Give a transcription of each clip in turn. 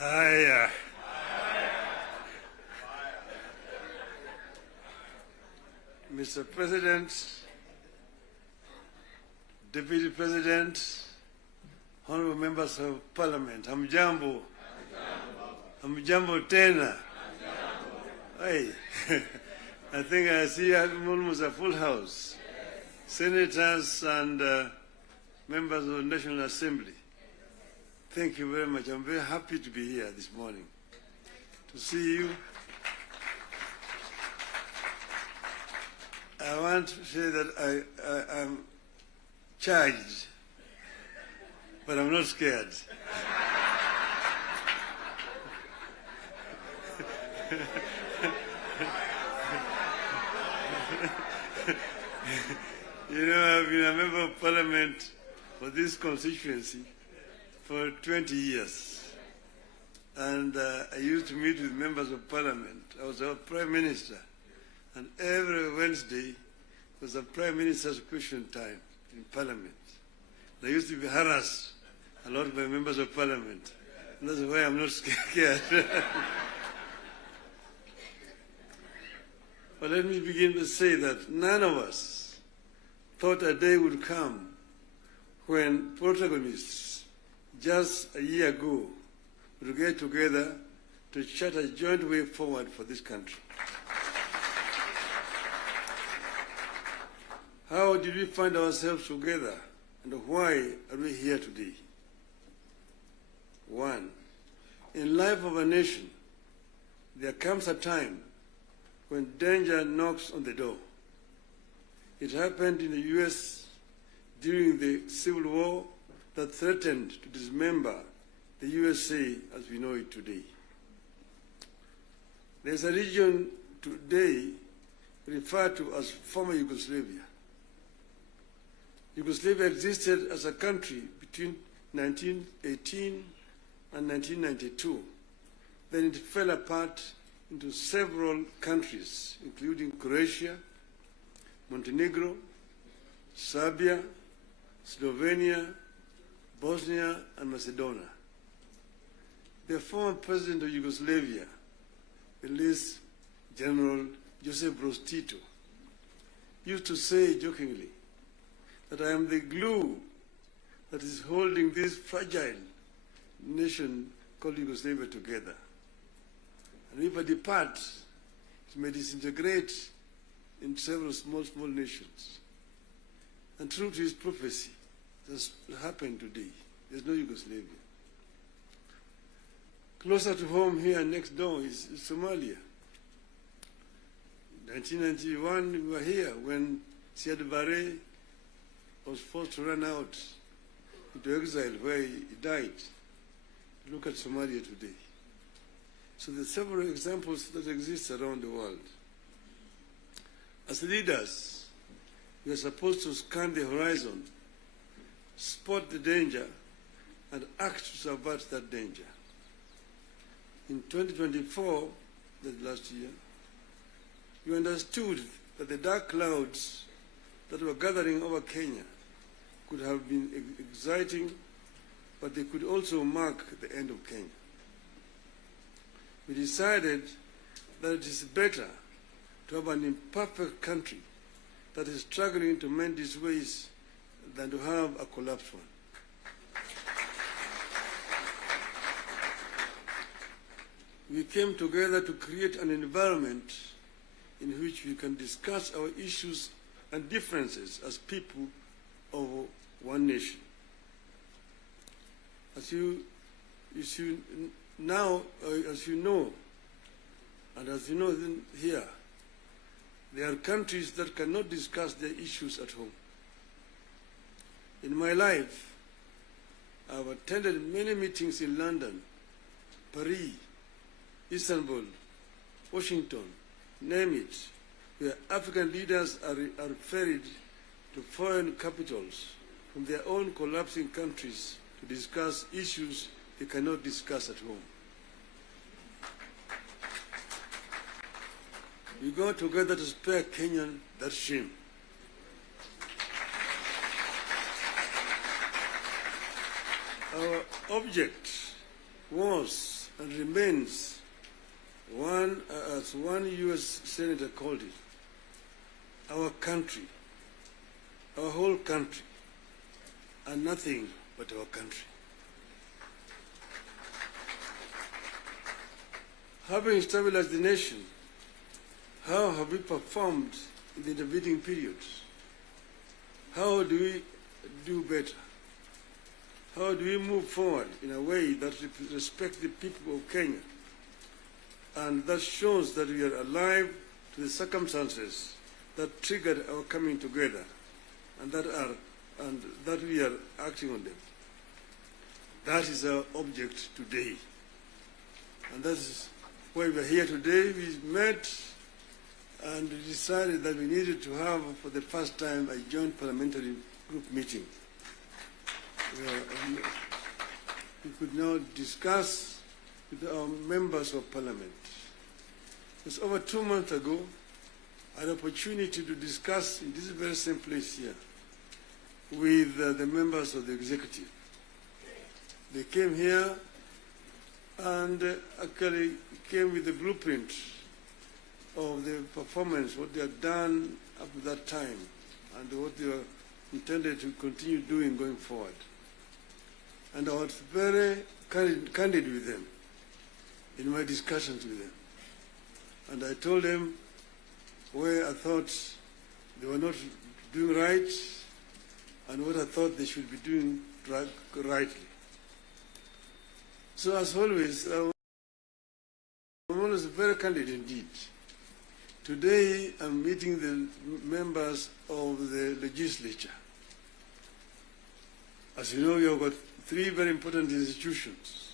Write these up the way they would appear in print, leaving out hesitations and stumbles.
Haya, Mr. President, Deputy President, honorable members of Parliament, hamjambo. Hamjambo tena. Hey, I think I see almost a full house. Senators and members of the National Assembly. Thank you very much. I'm very happy to be here this morning to see you. I want to say that I am charged, but I'm not scared. You know, I've been a member of Parliament for this constituency for 20 years. And I used to meet with members of Parliament. I was a Prime Minister. And every Wednesday was a Prime Minister's question time in Parliament. I used to be harassed a lot by members of Parliament. And that's why I'm not scared. But let me begin to say that none of us thought a day would come when protagonists just a year ago would get together to chart a joint way forward for this country. How did we find ourselves together, and why are we here today? One, in life of a nation, there comes a time when danger knocks on the door. It happened in the U.S. during the Civil War that threatened to dismember the USA as we know it today. There's a region today referred to as former Yugoslavia. Yugoslavia existed as a country between 1918 and 1992. Then it fell apart into several countries, including Croatia, Montenegro, Serbia, Slovenia, Bosnia, and Macedonia. The former president of Yugoslavia, the late General Josip Broz Tito, used to say jokingly that I am the glue that is holding this fragile nation called Yugoslavia together. And if I depart, it may disintegrate in several small nations. And true to his prophecy, this happened today. There's no Yugoslavia. Closer to home here next door is Somalia. In 1991, we were here when Siad Barre was forced to run out into exile where he died. Look at Somalia today. So there are several examples that exist around the world. As leaders, we are supposed to scan the horizon, spot the danger, and act to subvert that danger. In 2024, that last year, we understood that the dark clouds that were gathering over Kenya could have been exciting, but they could also mark the end of Kenya. We decided that it is better to have an imperfect country that is struggling to mend its ways than to have a collapsed one. We came together to create an environment in which we can discuss our issues and differences as people of one nation. As you know, and as you know here, there are countries that cannot discuss their issues at home. In my life, I've attended many meetings in London, Paris, Istanbul, Washington, name it, where African leaders are ferried to foreign capitals from their own collapsing countries to discuss issues they cannot discuss at home. We go together to spare Kenyan that shame. Our object was and remains one, as one U.S. Senator called it, our country, our whole country, and nothing but our country. Having stabilized the nation, how have we performed in the intervening periods? How do we do better? How do we move forward in a way that respects the people of Kenya and that shows that we are alive to the circumstances that triggered our coming together and that we are acting on them? That is our object today. And that is why we are here today. We met and decided that we needed to have, for the first time, a joint parliamentary group meeting. We could now discuss with our members of parliament. It was over 2 months ago, I had an opportunity to discuss in this very same place here with the members of the executive. They came here and actually came with the blueprint of the performance, what they had done up to that time, and what they were intended to continue doing going forward. And I was very candid with them in my discussions with them. And I told them where I thought they were not doing right and what I thought they should be doing rightly. So as always, I'm always very candid indeed. Today I'm meeting the members of the legislature. As you know, we have got 3 very important institutions: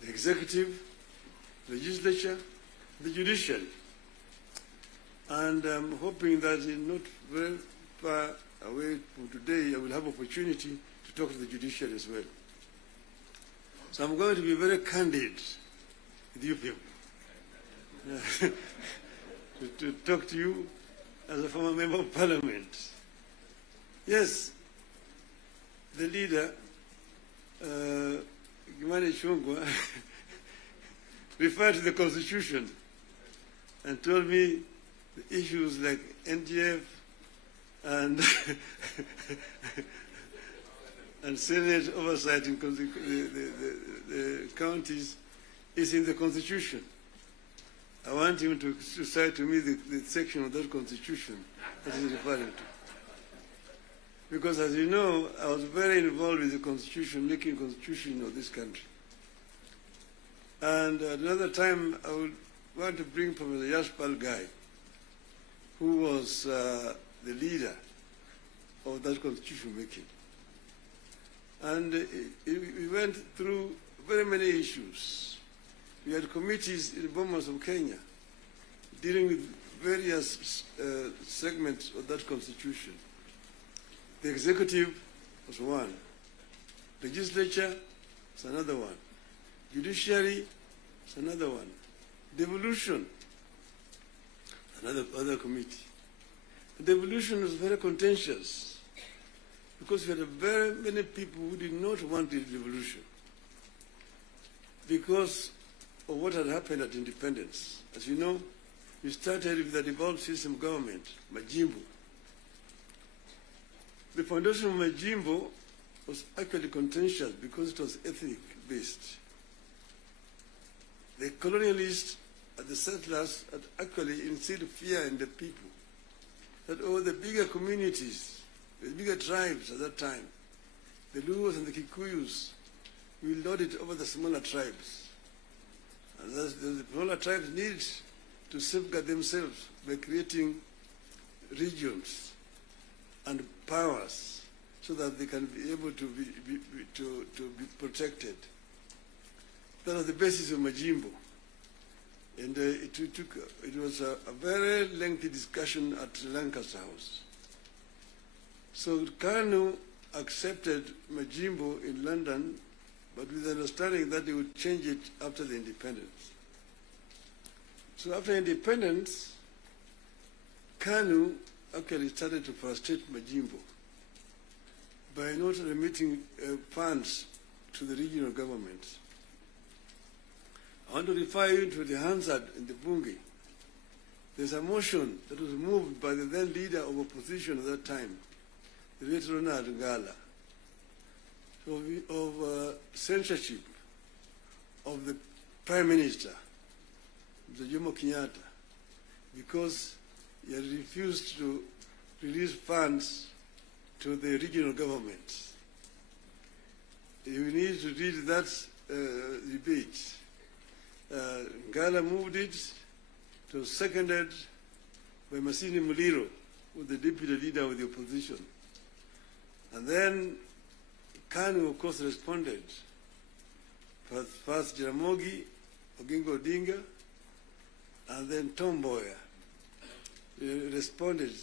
the executive, legislature, the judiciary. And I'm hoping that in not very far away from today, I will have opportunity to talk to the judiciary as well. So I'm going to be very candid with you people. to talk to you as a former member of parliament. Yes, the leader, Kimani Ichung'wah, referred to the Constitution and told me the issues like NGF and and Senate oversight in the counties is in the Constitution. I want him to cite to me the section of that Constitution that he's referring to. Because as you know, I was very involved with the Constitution, making Constitution of this country. And at another time, I would want to bring Professor Yashpal Gai, who was the leader of that Constitution making. And we went through very many issues. We had committees in the Bomas of Kenya dealing with various segments of that Constitution. The executive was one. Legislature is another one. Judiciary is another one. Devolution, other committee. The devolution was very contentious because we had very many people who did not want the devolution because of what had happened at independence. As you know, we started with the devolved system government, Majimbo. The foundation of Majimbo was actually contentious because it was ethnic-based. The colonialists and the settlers had actually instilled fear in the people that the bigger communities, the bigger tribes at that time, the Luos and the Kikuyus, will lord it over the smaller tribes. And the smaller tribes need to safeguard themselves by creating regions and powers so that they can be able to be protected. That was the basis of Majimbo. And it was a very lengthy discussion at Lancaster House. So KANU accepted Majimbo in London, but with the understanding that they would change it after the independence. So after independence, KANU actually started to frustrate Majimbo by not remitting funds to the regional governments. I want to refer you to the Hansard in the Bunge. There's a motion that was moved by the then leader of opposition at that time, the late Ronald Ngala, of censorship of the Prime Minister, the Jomo Kenyatta, because he had refused to release funds to the regional governments. You need to read that debate. Ngala moved it. It was seconded by Masini Muliro, who was the deputy leader of the opposition. And then Kanu, of course, responded. First Jaramogi, Oginga Odinga, and then Tom Mboya responded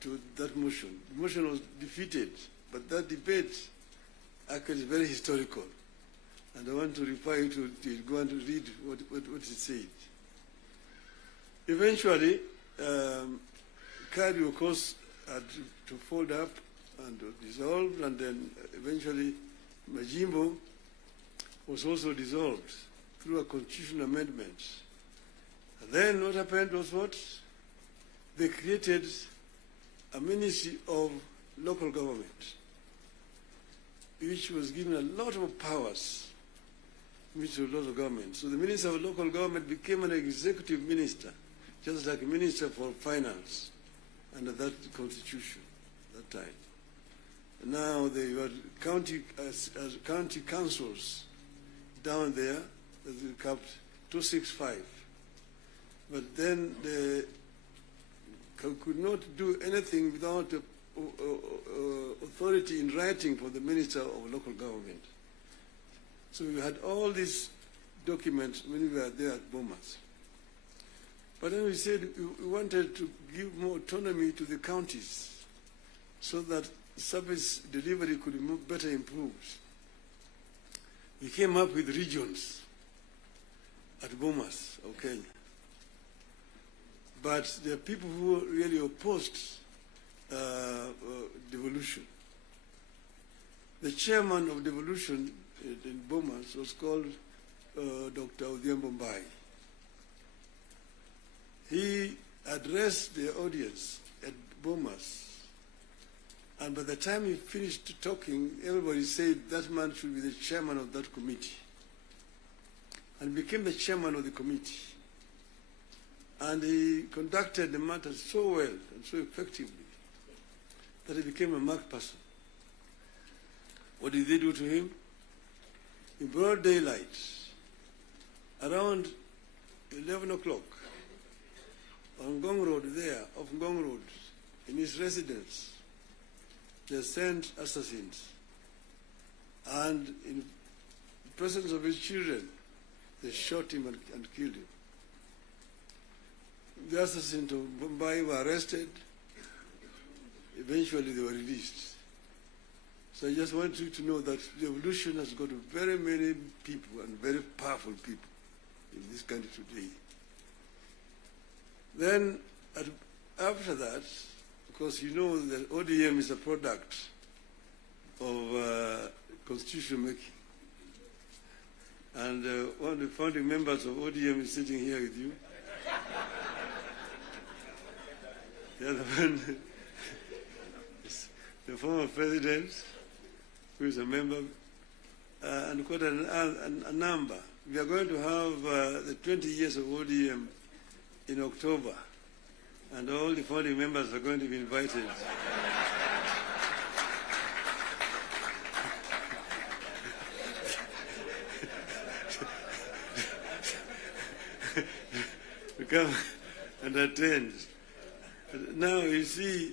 to that motion. The motion was defeated, but that debate actually is very historical. And I want to refer you to it. Go and read what it said. Eventually, KADU, of course, had to fold up and dissolve, and then eventually Majimbo was also dissolved through a constitutional amendment. And then what happened was what? They created a Ministry of Local Government, which was given a lot of powers, Ministry of Local Government. So the Minister of Local Government became an executive minister, just like a Minister for Finance under that constitution at that time. And now they were county councils down there, that they capped 265. But then they could not do anything without authority in writing for the Minister of Local Government. So we had all these documents when we were there at Bomas. But then we said we wanted to give more autonomy to the counties so that service delivery could be better improved. We came up with regions at Bomas of Kenya. But there are people who really opposed devolution. The chairman of devolution in Bomas was called Dr. Odinga. He addressed the audience at Bomas, and by the time he finished talking, everybody said that man should be the chairman of that committee, and became the chairman of the committee. And he conducted the matter so well and so effectively that he became a marked person. What did they do to him? In broad daylight, around 11 o'clock, on Ngong Road there, off Ngong Road, in his residence, they sent assassins. And in the presence of his children, they shot him and killed him. The assassins of Mumbai were arrested. Eventually, they were released. So I just want you to know that the revolution has got very many people and very powerful people in this country today. Then, after that, of course, you know that ODM is a product of constitution making. And one of the founding members of ODM is sitting here with you. The other one is the former president, who is a member, and quite a number. We are going to have the 20 years of ODM in October, and all the founding members are going to be invited. to come and attend. Now, you see,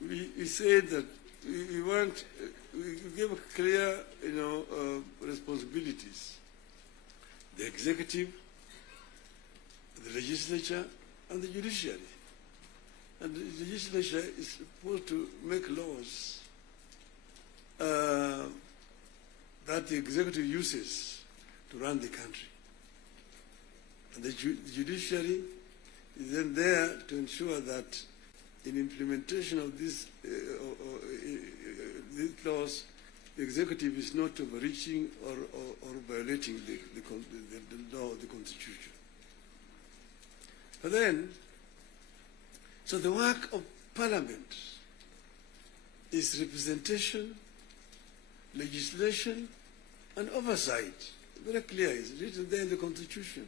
we said that we want, we give clear, responsibilities. The executive, the legislature, and the judiciary. And the legislature is supposed to make laws that the executive uses to run the country. And the judiciary is then there to ensure that in implementation of these laws, the executive is not overreaching or violating the law, the constitution. But then, so the work of Parliament is representation, legislation, and oversight. Very clear, it's written there in the Constitution.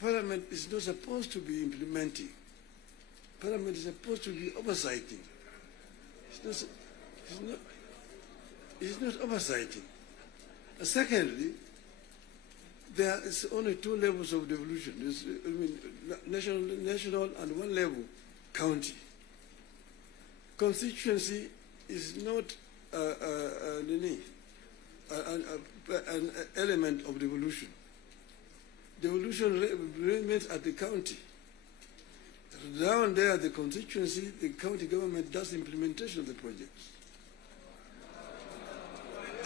Parliament is not supposed to be implementing. Parliament is supposed to be oversighting. It's not oversighting. And secondly, there is only two levels of devolution. There's, national and one level, county. Constituency is not an element of devolution. Devolution remains at the county. Down there at the constituency, the county government does implementation of the projects.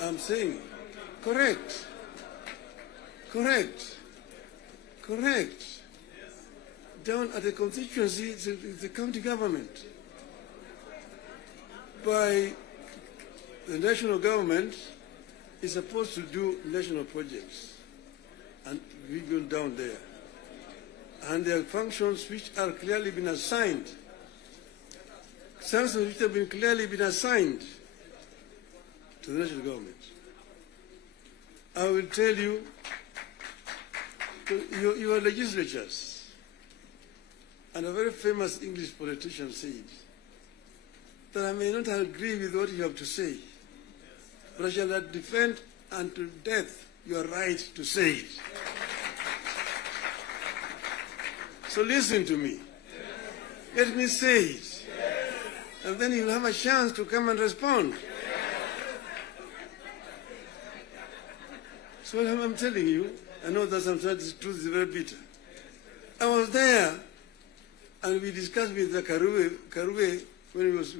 I'm saying, correct. Down at the constituency, it's the county government. By the national government is supposed to do national projects, and we go down there. And there are functions which are clearly been assigned. Functions which have been clearly been assigned to the national government. I will tell you, your legislatures, and a very famous English politician said that I may not agree with what you have to say, but I shall not defend unto death your right to say it. So listen to me. Let me say it. And then you'll have a chance to come and respond. So I'm telling you, I know that sometimes the truth is very bitter. I was there, and we discussed with the Karue when he was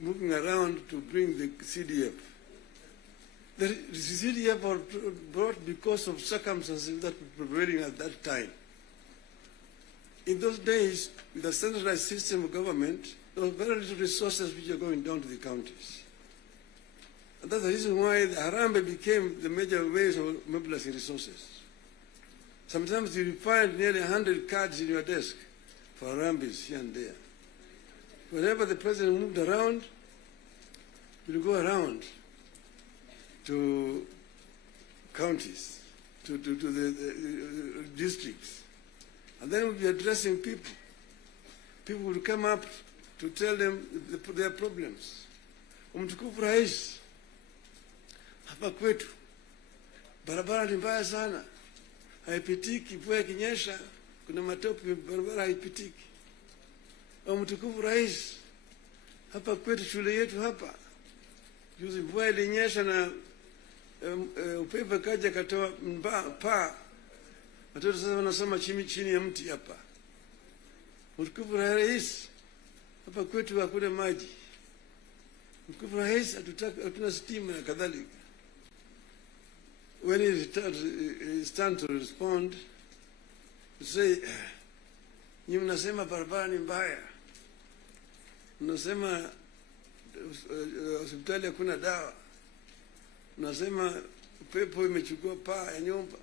moving around to bring the CDF. The CDF was brought because of circumstances that were prevailing at that time. In those days, with a centralized system of government, there were very little resources which are going down to the counties. And that's the reason why the Harambee became the major ways of mobilizing resources. Sometimes you find nearly 100 cards in your desk for Harambees here and there. Whenever the president moved around, we'll go around to counties, to the districts. And then we'll be addressing people. People will come up to tell them their problems. Mtukufu Rais, hapa kwetu barabara ni mbaya sana, haipitiki. Mvua ikinyesha kuna matope, barabara haipitiki. Mtukufu Rais, hapa kwetu shule yetu hapa, juzi mvua ilinyesha na upepo kaja katoa paa, watoto sasa wanasoma chini ya mti hapa. Mtukufu Rais, hapa kwetu hakuna maji. Mtukufu Rais, hatuna stima na kadhalika. When he stands to respond, to say, nyinyi mnasema barabara ni mbaya, mnasema hospitali hakuna dawa, mnasema upepo imechukua paa ya nyumba.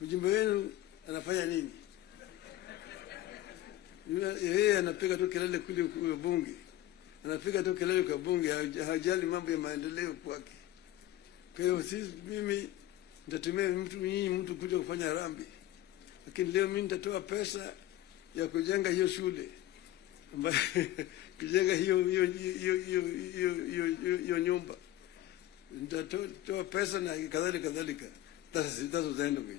Mjumbe wenu anafanya nini? Yeye anapiga tu kelele kule kwa bunge. Anapiga tu kelele kwa bunge, hajali mambo ya maendeleo kwake. Kwa hiyo mimi nitatumia mtu kuja kufanya harambee. Lakini leo mimi nitatoa pesa ya kujenga hiyo shule. Kujenga hiyo nyumba. Nitatoa pesa na kadhalika. That was the end of it.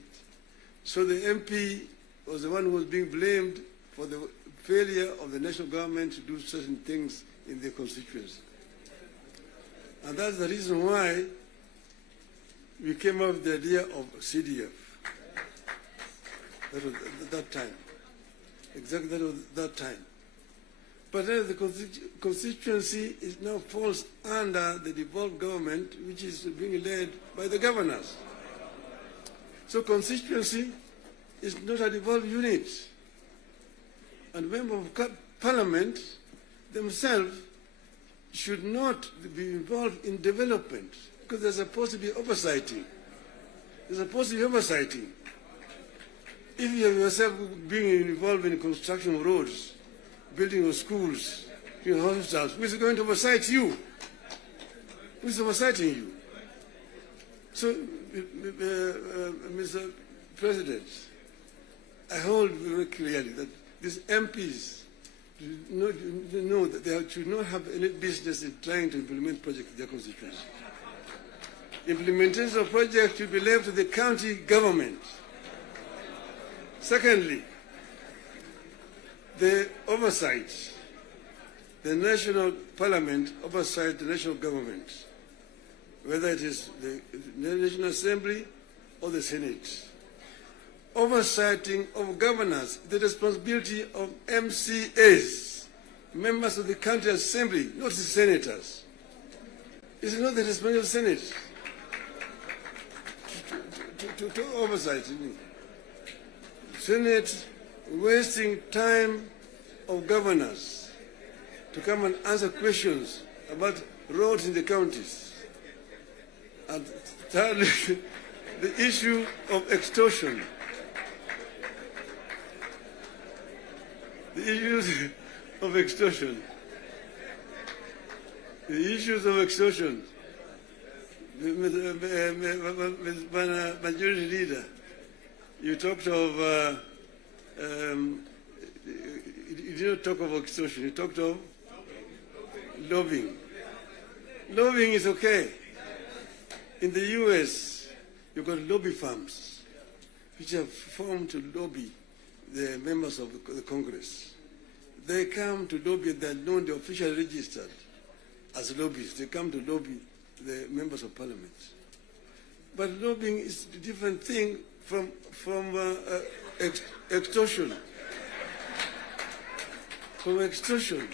So the MP was the one who was being blamed for the failure of the national government to do certain things in their constituency. And that's the reason why we came up with the idea of CDF. That was that time. Exactly that was that time. But then the constituency is now falls under the devolved government, which is being led by the governors. So constituency is not a devolved unit. And members of Parliament themselves should not be involved in development because they're supposed to be oversighting. They're supposed to be oversighting. If you have yourself being involved in construction of roads, building of schools, hospitals, who is going to oversight you? Who is oversighting you? So, Mr. President, I hold very clearly that these MPs know that they should not have any business in trying to implement projects in their constituency. Implementation of projects should be left to the county government. Secondly, the oversight, the national parliament oversight the national government, whether it is the National Assembly or the Senate. Oversighting of governors, the responsibility of MCAs, members of the county assembly, not the senators. It's not the responsibility of the Senate to oversight. Senate wasting time of governors to come and answer questions about roads in the counties. And thirdly, the issue of extortion. The issues of extortion. The issues of extortion. Majority Leader, you talked of, you didn't talk of extortion, you talked of lobbying. Lobbying is okay. In the US, you've got lobby firms which have formed to lobby the members of the Congress. They come to lobby, they're known, they're officially registered as lobbyists. They come to lobby the members of parliament. But lobbying is a different thing from extortion. From extortion.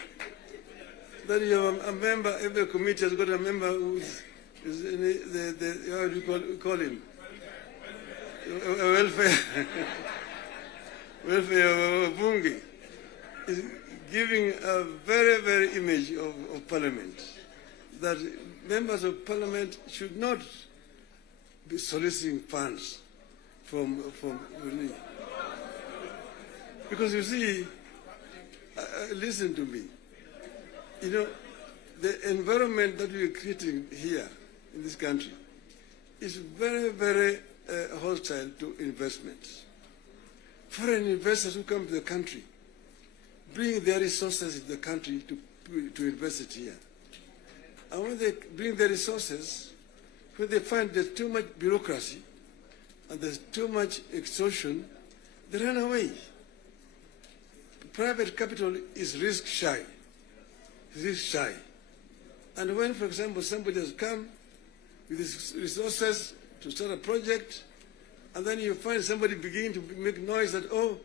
That you have a member, every committee has got a member who is how do you call him? Welfare. Welfare Bungi is giving a very, very image of Parliament that members of Parliament should not be soliciting funds from because you see, listen to me, you know, the environment that we are creating here in this country is very, very hostile to investments. Foreign investors who come to the country bring their resources in the country to invest it here. And when they bring their resources, when they find there's too much bureaucracy and there's too much extortion, they run away. Private capital is risk shy. Risk shy. And when, for example, somebody has come with his resources to start a project, and then you find somebody beginning to make noise that, oh,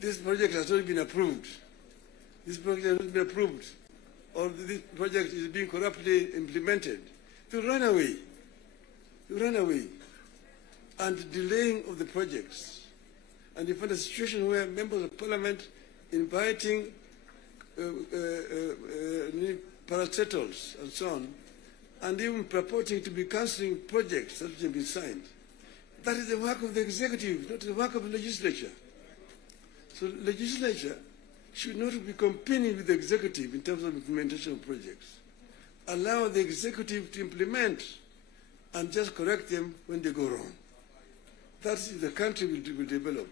this project has not been approved. This project has not been approved. Or this project is being corruptly implemented. They run away. They run away. And delaying of the projects. And you find a situation where members of parliament inviting parastatals and so on, and even purporting to be cancelling projects that have been signed. That is the work of the executive, not the work of the legislature. So the legislature should not be competing with the executive in terms of implementation of projects. Allow the executive to implement and just correct them when they go wrong. That's the country will develop.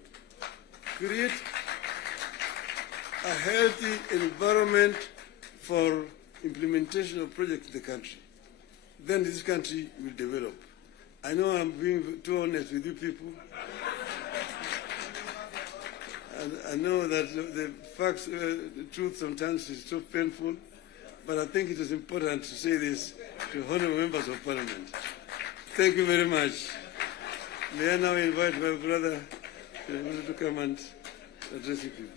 Create a healthy environment for implementation of projects in the country. Then this country will develop. I know I'm being too honest with you people. And I know that the facts, the truth sometimes is so painful, but I think it is important to say this to honorable members of parliament. Thank you very much. May I now invite my brother to come and address you people.